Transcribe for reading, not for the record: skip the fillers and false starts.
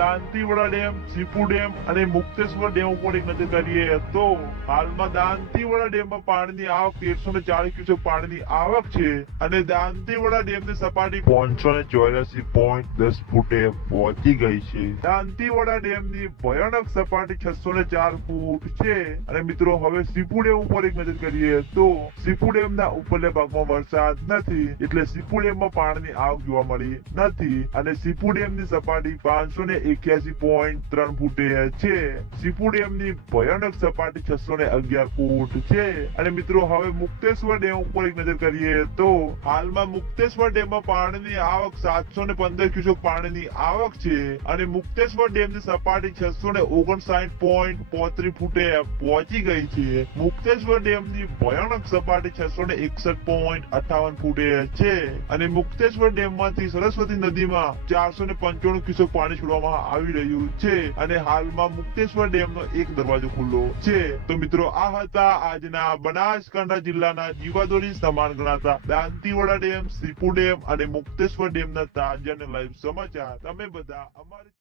Dantiwada dam, Sipu dam અને Mukteshwar dam ઉપર એક નજર કરીએ તો હાલમાં દાંતીવાડા ડેમમાં પાણીની આવક 1340 ક્યુસેક પાણીની આવક છે અને દાંતીવાડા ડેમની સપાટી 584.10 ફૂટે પહોંચી ગઈ છે. દાંતીવાડા ડેમની ભયાનક સપાટી 604 ફૂટ છે. અને મિત્રો હવે સીપુ ડેમ ઉપર એક નજર કરીએ તો સીપુ ડેમના ઉપરના ભાગમાં વરસાદ નથી એટલે સીપુ ડેમમાં પાણીની આવક જોવા મળી નથી અને સીપુ ડેમની સપાટી 581.3 ફૂટે છે. સીપુ ડેમની ભયાનક સપાટી 611 ફૂટ છે. અને મિત્રો હવે મુક્તેશ્વર ડેમ ઉપર એક નજર કરીએ તો હાલમાં મુક્તેશ્વર ડેમમાં પાણીની આવક 715 ક્યુસેક પાણીની આવક છે અને મુક્તેશ્વર ડેમની સપાટી 659.35 ફૂટે પહોંચી ગઈ છે. મુક્તેશ્વર ડેમની ભયાનક સપાટી 661.58 ફૂટે છે અને મુક્તેશ્વર ડેમમાંથી સરસ્વતી નદીમાં 495 ક્યુસેક પાણી છોડવામાં આવી રહ્યું છે અને હાલમાં મુક્તેશ્વર ડેમનો એક દરવાજો ખુલ્લો છે. તો મિત્રો આ હતા આજના બનાસકાંઠા જિલ્લાના જીવાદોરી સમાન ગણાતા દાંતીવાડા ડેમ, સીપુ ડેમ અને મુક્તેશ્વર ડેમના તાજા અને લાઈવ સમાચાર. તમે બધા અમારી